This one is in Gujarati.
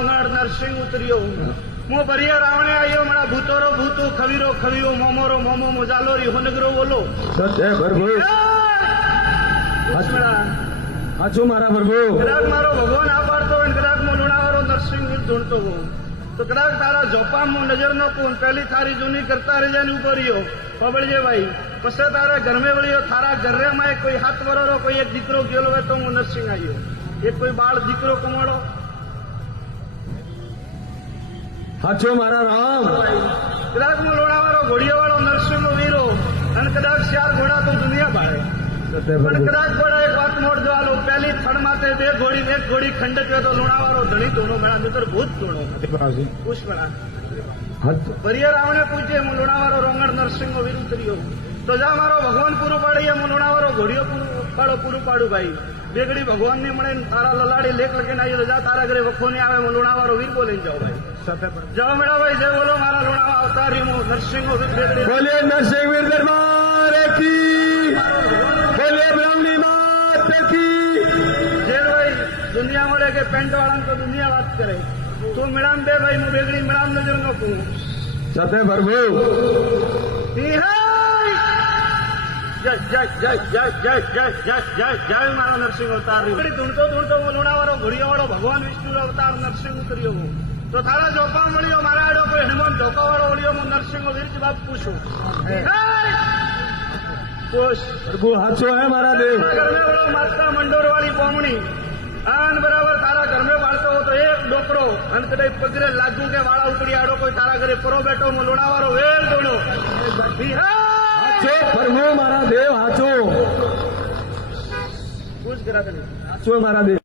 રોંગણ નરસિંહ ઉતર્યો મો ભરિયા રાવણે આવ્યો મારા ભૂતોરો ભૂતું ખવીરો ખવીઓ મોમોરો મોમો મોજાલોરી હોનગરો બોલો સત્ય પ્રભુ હાચું મારા પ્રભુ કદાચ મારો ભગવાન આ પાડતો હોય કદાચ મો લુણાવાળો નરસિંહ ધૂણતો હોઉં તો કદાચ તારા જોપામાં નજર નો પૂન પહેલી થારી જૂની કરતા રેજાની ઉપર રહ્યો પબળજે ભાઈ પછી તારા ઘરમે વળ્યો થારા ઘરેમાં કોઈ હાથ વરોરો કોઈ એક દીકરો ગયેલો હોય તો હું નરસિંહ આવ્યો એક કોઈ બાળ દીકરો કમાડો હાચું મારા રામ કદાચ હું લોણાવાળો ઘોડિયાવાળો નરસિંહ નો વીરો અને કદાચ 4 ઘોડા તો દુનિયા ભાડે પણ કદાચ ઘોડા એક વાત મોડજો આલો પહેલી થડ માથે 2 ઘોડી ને 1 ઘોડી ખંડ થયો તો લોણાવાળો ધણી ધૂણો મેળા મિત્ર ભૂત ધૂણો પુષ્પણા ભરિયા રાવણે પૂછે હું લોણાવાળો રોંગણ નરસિંહ નો વીર ઉતર્યો તો જા મારો ભગવાન પૂરું પાડીએ હું લોણાવાળો ઘોડિયો પૂરું પાડું ભાઈ બેગડી ભગવાન ને મળે તારા લલાડી લેખ લખીને આવી જા તારા ઘરે વખો નહીં આવે હું લોણાવાળો વીર બોલીને જાઉં ભાઈ જાઓ મેળા ભાઈ જય બોલો મારા લોણાવા અવતારી હું નરસિંહ નો વીર બેગડી બોલે નરસિંહ વીર દરબાર કી બોલે બ્રાહ્મણી માત કી જે ભાઈ દુનિયા મળે કે પેન્ટ વાળા તો દુનિયા વાત કરે તું મેળામ બે ભાઈ હું બેગડી મેળામ નજર નો કહું સત્ય પ્રભુ જય જય જય જય જય જય જય જય જય મારો નરસિંહ અવતાર ધૂણતો ધૂણતો હું લુણાવાળો ઘોડિયાવાળો ભગવાન વિષ્ણુ અવતાર નરસિંહ ઉતર્યો હું તો તારા જોપા મળ્યો મારા આડો કોઈ હનુમાન ધોકાવાળો મળ્યો હું નરસિંહ વીરજ બાપ પૂછું પૂછ પ્રભુ હાચો હે મારા દેવ ઘરમે વળો માતા મંડોર વાળી પોમણી આન બરાબર તારા ઘરમે વાળતો હો તો એક ડોકરો અને કદાચ પગરે લાગુ કે વાળા ઉપડી આડો કોઈ તારા ઘરે પરો બેઠો હું લુણાવાળો વેલ દોડો હાચો પ્રભુ મારા દેવ હાચો પૂછ કરા તને હાચો મારા દેવ